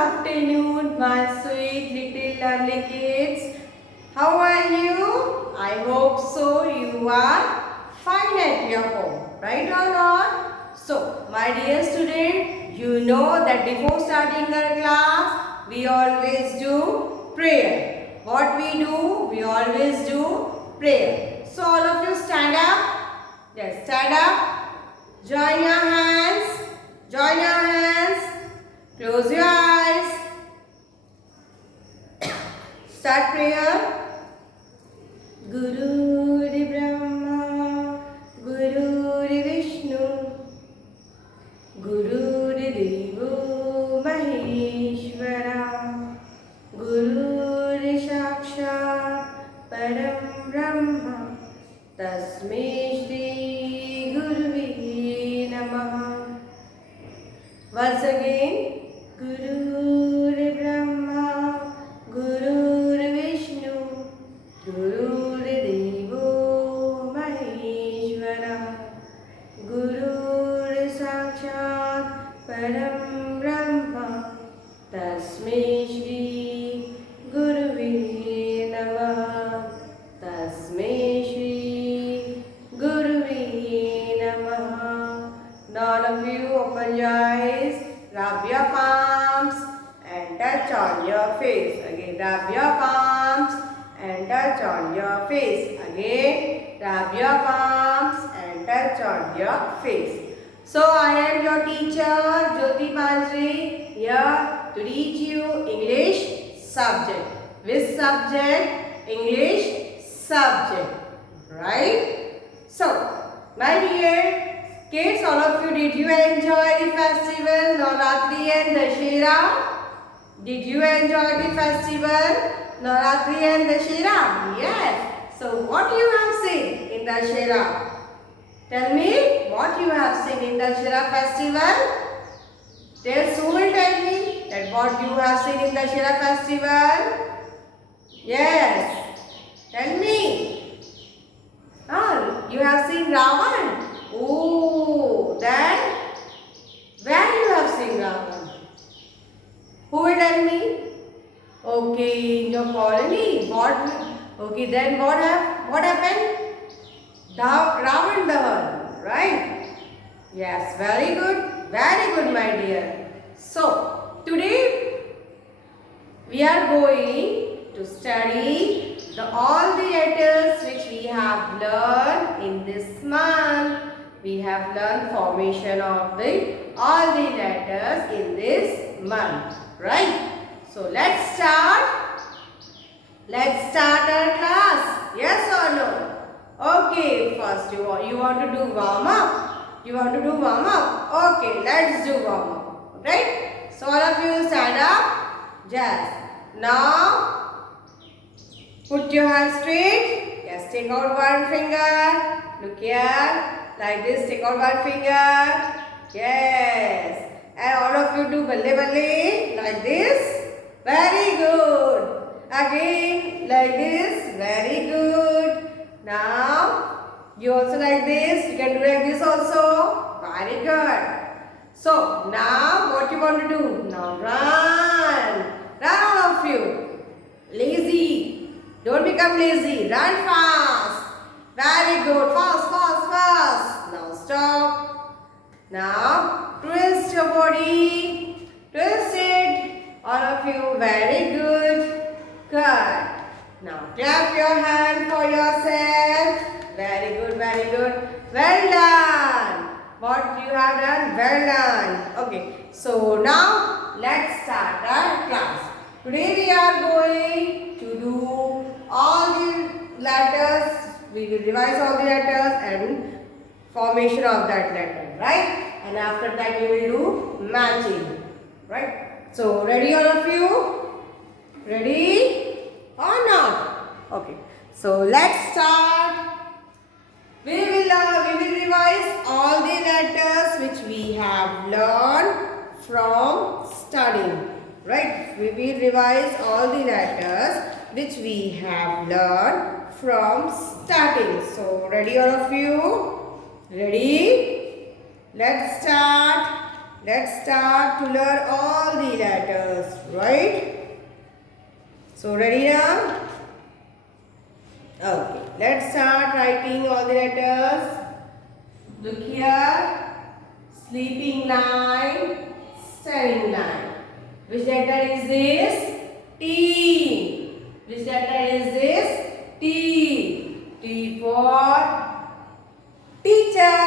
afternoon, my sweet little lovely kids. How are you? I hope so. You are fine at your home, right or not? So, my dear student, you know that before starting our class, we always do prayer. What we do? We always do prayer. So, all of you stand up. Yes, stand up. Join your hands. Join your hands. Close your eyes. Start prayer. Guru Brahma, Guru Vishnu, Guru Devo Maheshwara, Guru Sakshat Param Brahma, Tasmai Shri Guruve Namaha. Once again, Guru Brahma, Guru Vishnu, Guru Devo Maheshwara, Guru Sakshat Param Brahma, Tasmai Shri Guruve Namaha, Tasmai Shri Guruve Namaha. Now all of you open your eyes, rub your palms and touch on your face. Again, rub your palms and touch on your face. Again, rub your palms and touch on your face. So, I am your teacher, Jyoti Panjri, here to teach you English subject. Which subject? English subject. Right? So, my dear kids, all of you, did you enjoy the festival Navratri and Dashera? Did you enjoy the festival Navratri and Dashera? Yes. So what you have seen in Dashera? Tell me what you have seen in Dashera festival. Who will tell me that what you have seen in Dashera festival? Yes. Tell me. You have seen Ravan. Oh, then where you have seen Ravan? Who will tell me? Okay, in your colony. Okay, then what happened? Ravan Dahan, right? Yes, very good, my dear. So today we are going to study all the letters which we have learned in this month. We have learned formation of all the letters in this month, right? So let's start. Let's start our class. Yes or no? Okay, first you want to do warm up. You want to do warm up? Okay, let's do warm up. Right? So all of you stand up. Just now put your hands straight. Yes, take out one finger. Look here. Like this, take out one finger. Yes. And all of you do balle balle. Like this. Very good. Again, like this. Very good. Now, you also like this. You can do like this also. Very good. So, now what you want to do? Now run. Run all of you. Lazy. Don't become lazy. Run fast. Very good. Fast, fast, fast. Now stop. Now twist your body. Twist it. All of you. Very good. Good. Now clap your hand for yourself. Very good. Very good. Well done. What you have done? Well done. Okay. So now let's start our class. Today we are going to do all the letters. We will revise all the letters and formation of that letter, right? And after that we will do matching, right? So ready all of you? Ready or not? Okay. So let's start. We will revise all the letters which we have learned from studying, right? We will revise all the letters which we have learned from starting. So ready all of you? Ready? Let's start. let's start to learn all the letters, right? So ready now? Okay, let's start writing all the letters. Look here, sleeping line, standing line. Which letter is this? T. Which letter is this? T. T for teacher.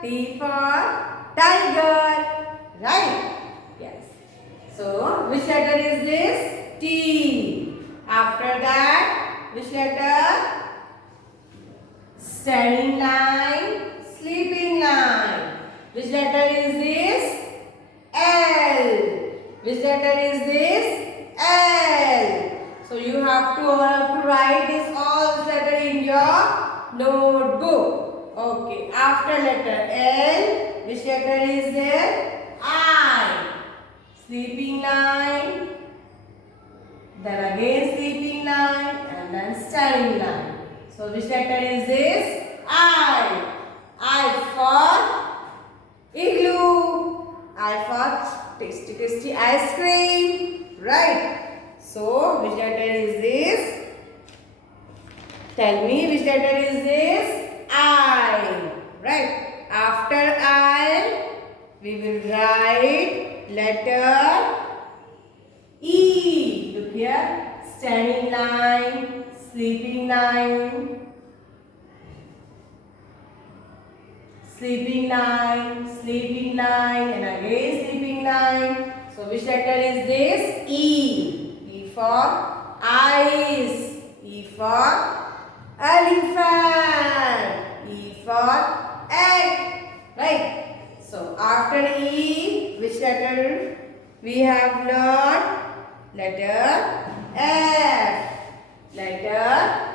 T for tiger. Right? Yes. So, which letter is this? T. After that, which letter? Standing line, sleeping line. Which letter is this? L. Which letter is this? L. So you have to write this all letter in your notebook. Okay. After letter L, which letter is there? I. Sleeping line. Then again sleeping line and then standing line. So which letter is this? I. I for igloo. I for tasty tasty ice cream. Right. So which letter is this? Tell me which letter is this? I. Right. After I, we will write letter E. Look here. Standing line, sleeping line, sleeping line, sleeping line, and again sleeping line. So which letter is this? E. E for ice. E for elephant. E for egg. Right. So after E, which letter we have learned? Letter F. Letter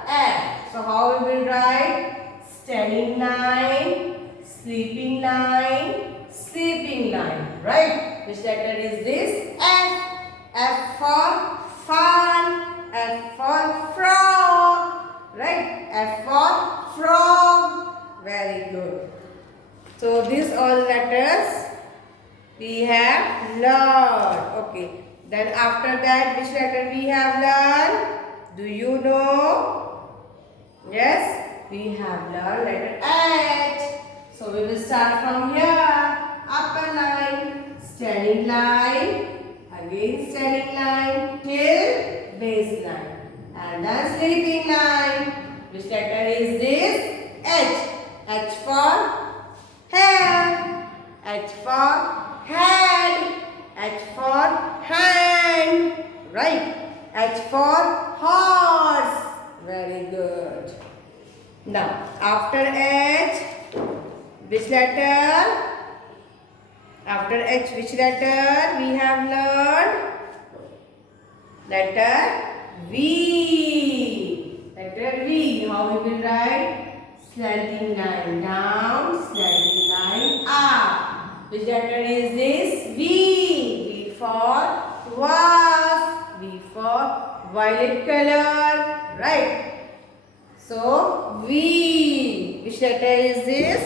F. So how we will write? Standing line, sleeping line, sleeping line. Right? Which letter is this? F. F for fun. F for frog. Right? F for frog. Very good. So these all letters we have learned. Okay. Then after that, which letter we have learned? Do you know? Yes, we have learned letter H. So we will start from here. Upper line, standing line, again standing line till base line. And then sleeping line. Which letter is this? H. H for hair. H for head. H for hand. Right. H for horse. Very good. Now, after H, which letter? After H, which letter we have learned? Letter V. Letter V. How we will write? Slanting line down, slanting line up. Which letter is this? V. V for vase. V for violet color. Right. So, V. Which letter is this?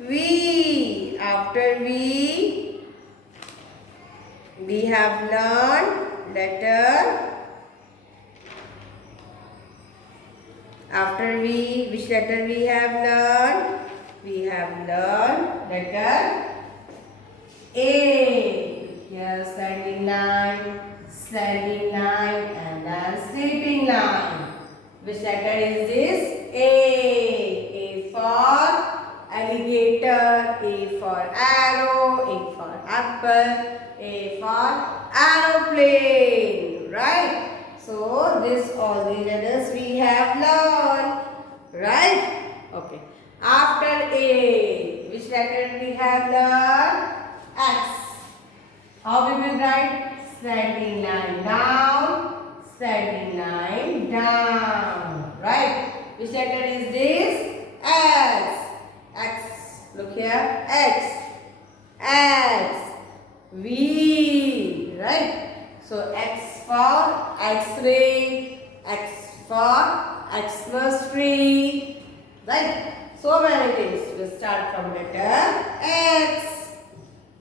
V. After V, we have learned letter. After V, which letter we have learned? We have learned letter A. Here standing line, and then sleeping line. Which letter is this? A. A for alligator, A for arrow, A for apple, A for aeroplane. Right? So, this all the letters we have learned. Right? Okay. After A, which letter we have learned? X. How we will write? Standing line down, standing line down. Right? Which letter is this? X. X. Look here. X. X. V. Right? So, X for X-ray, X for Xmas tree. Right? So many things. We'll start from letter X.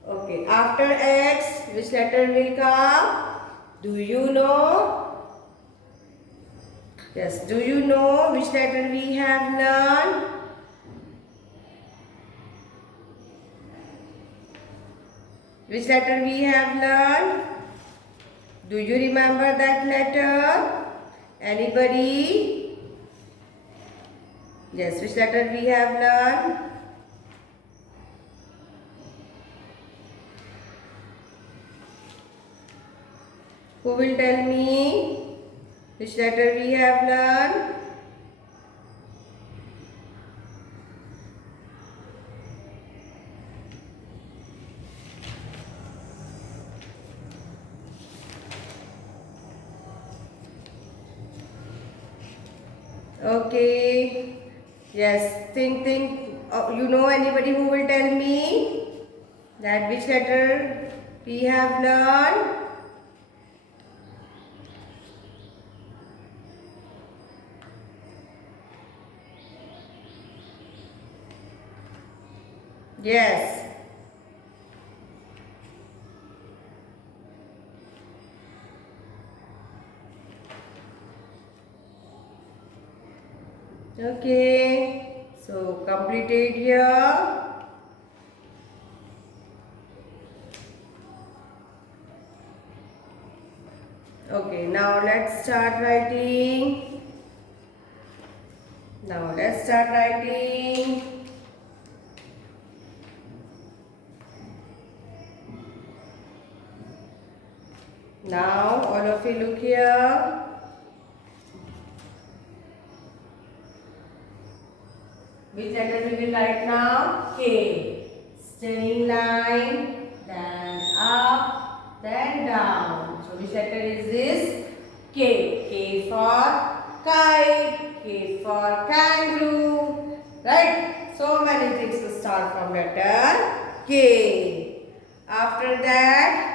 Okay. Okay, after X, which letter will come? Do you know? Yes, do you know which letter we have learned? Which letter we have learned? Do you remember that letter? Anybody? Yes, which letter we have learned? Who will tell me which letter we have learned? Okay. Yes, think. You know anybody who will tell me that which letter we have learned? Yes. Okay. So completed here. Okay, now let's start writing. Now all of you look here. Which letter we will write now? K. Straight line, then up, then down. So which letter is this? K. K for kite, K for kangaroo. Right? So many things to start from letter K. After that,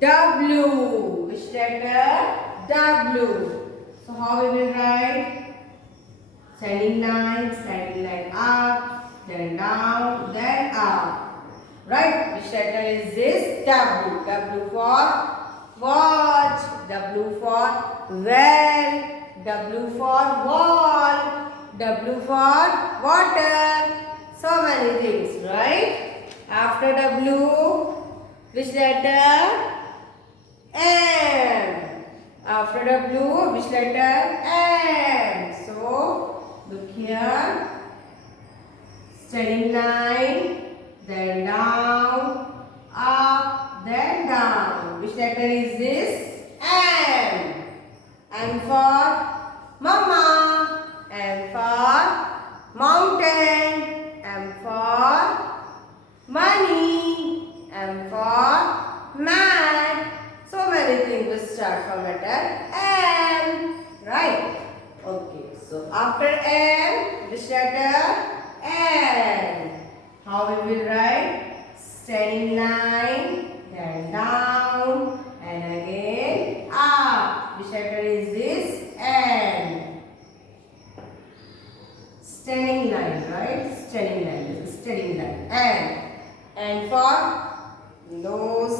W. Which letter? W. So how we will write? Standing line up, then down, then up. Right? Which letter is this? W. W for watch, W for well, W for wall, W for water. So many things, right? After W, which letter? M. After W, which letter? M. So, look here. Standing line, then down, up, then down. Which letter is this? M. M for Mama. M for mountain. M for money. M for mat. So many things will start from letter M. Right? Okay. So after M, which letter? N. How we will write? Standing line, then down, and again up. Which letter is this? N. Standing line, right? Standing line. This is standing line. N. N for nose.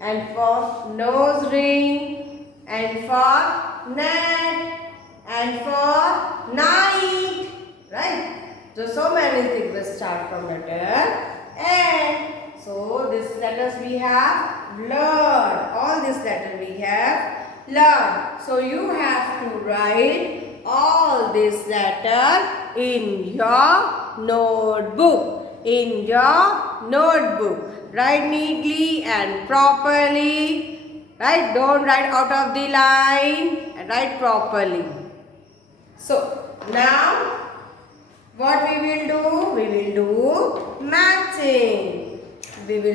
N for nose ring. N for net. And for night, right? So many things will start from letter N. So these letters we have learned. All these letters we have learned. So you have to write all these letters in your notebook. Write neatly and properly. Right? Don't write out of the line. Write properly. So, now what we will do? We will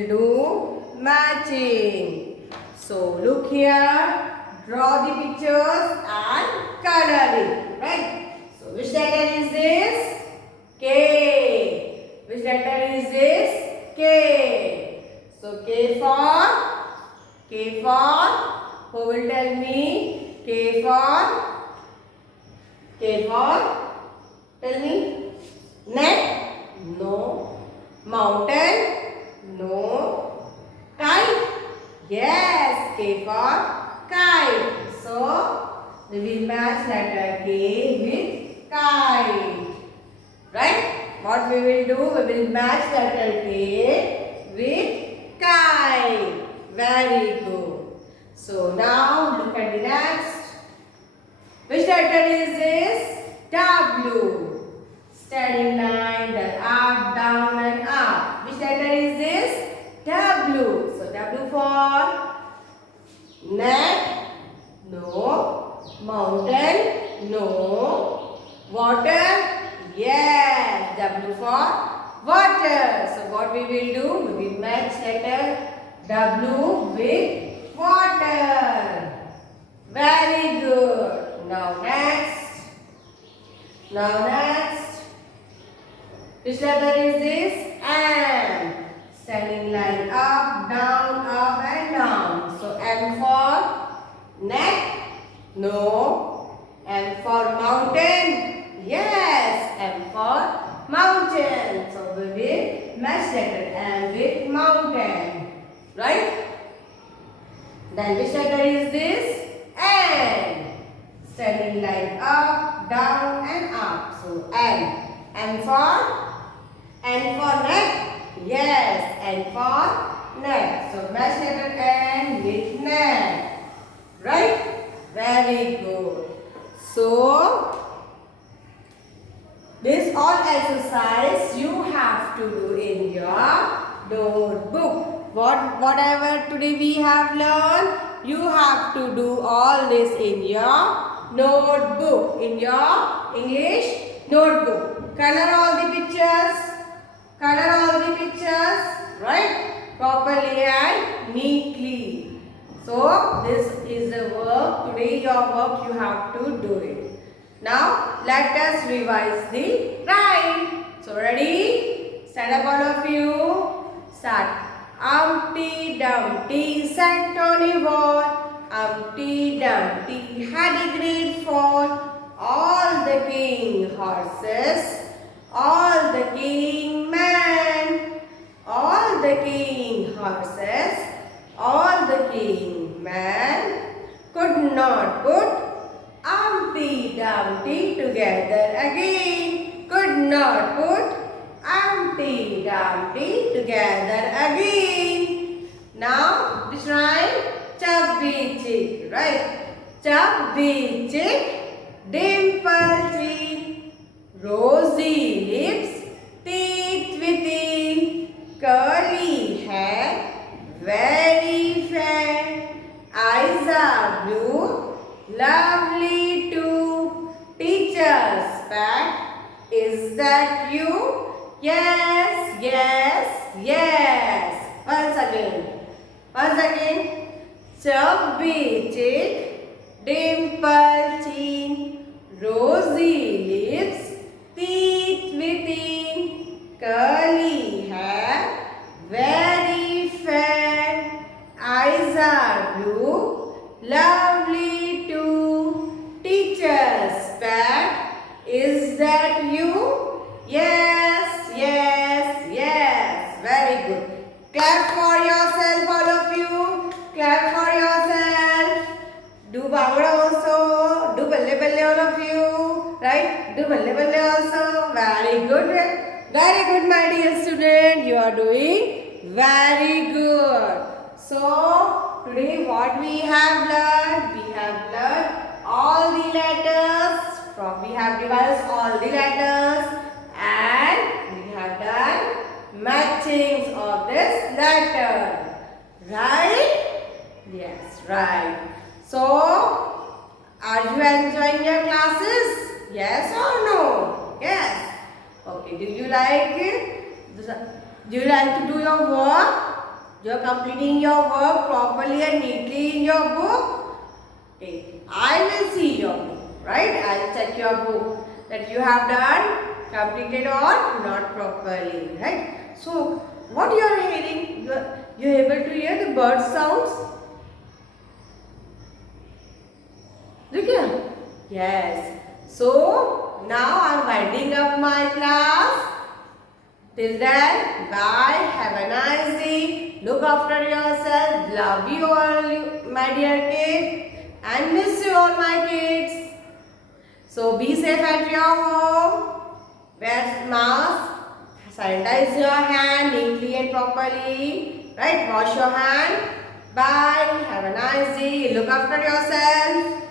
do matching. So, look here, draw the pictures and color it. Right? So, which letter is this? K. Which letter is this? K. So, K for, who will tell me? K for, tell me. Net? No. Mountain? No. Kite? Yes. K for kite. So we will match letter K with kite. Right? What we will do? We will match letter K with kite. Very good. So now look at the next. Which letter is this? W. Standing line, then up, down and up. Which letter is this? W. So W for neck. No. Mountain. No. Water. Yes. W for water. So what we will do? We will match letter W with water. Very good. Now next. Which letter is this? M. Standing line up, down, and down. So M for neck? No. M for mountain? Yes. M for mountain. So we will match letter M with mountain. Right? Then which letter is this? N. Standing line up, down and up. So N. N for neck? Yes. N for neck. So match letter N with neck. Right? Very good. So this all exercise you have to do in your notebook. Whatever today we have learned, you have to do all this in your notebook, in your English notebook. Color all the pictures, right? Properly and neatly. So this is the work. Today your work you have to do it. Now let us revise the rhyme. So ready? Stand up all of you. Start. Humpty Dumpty sat on a wall. Humpty Dumpty had a great fall. All the king horses, all the king men, all the king horses, all the king men could not put Humpty Dumpty together again. Could not put Humpty Dumpty together again. Now which rhyme? Chubby chick, right? Chubby chick, dimple chin, rosy lips, teeth within, curly hair, very fair, eyes are blue, lovely too. Teacher's pet, is that you? Yes, yes, yes. Once again. Chubby chick, dimple chin, rosy lips, teeth within, curly hair, very fair, eyes are blue, lovely too. Teacher's pet, is that you? Yes, yes, yes. Very good. Clap for yourself, all of you. Clap for yourself. Do bhangra also. Do balle balle, all of you. Right? Do balle balle also. Very good. Very good, my dear student. You are doing very good. So, today what we have learned? We have learned all the letters. We have devised all the letters. And we have done matchings of this letter. Right? Yes, right. So, are you enjoying your classes? Yes or no? Yes. Okay, do you like it? Do you like to do your work? You are completing your work properly and neatly in your book? Okay, I will see your book, right? I will check your book that you have done, completed or not properly, right? So, what you are hearing? You are able to hear the bird sounds? Look here. Yes. So, now I am winding up my class. Till then, bye. Have a nice day. Look after yourself. Love you all, my dear kids. And miss you all, my kids. So be safe at your home. Wear mask. Sanitize your hand neatly and properly. Right? Wash your hand. Bye. Have a nice day. Look after yourself.